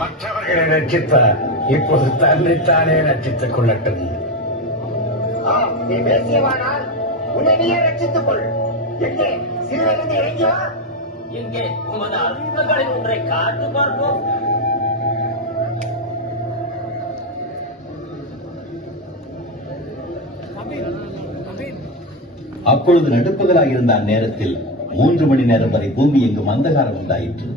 மற்றவர்களை ரட்சித்த இப்போது தன்னைத்தானே ரட்சித்துக் கொள்ளட்டும். நீ பேசியவானால் உன்னை நீயே ரட்சித்துக் கொள். எங்கே சிறுவருந்து இறங்கிவா. எங்கே உமது அற்புதங்களில் ஒன்றை காட்டு பார்ப்போம். அப்பொழுது நடுப்பகலாக இருந்த அந்நேரத்தில் 3 மணி நேரம் வரை பூமி எங்கும் அந்தகாரம் உண்டாயிற்று.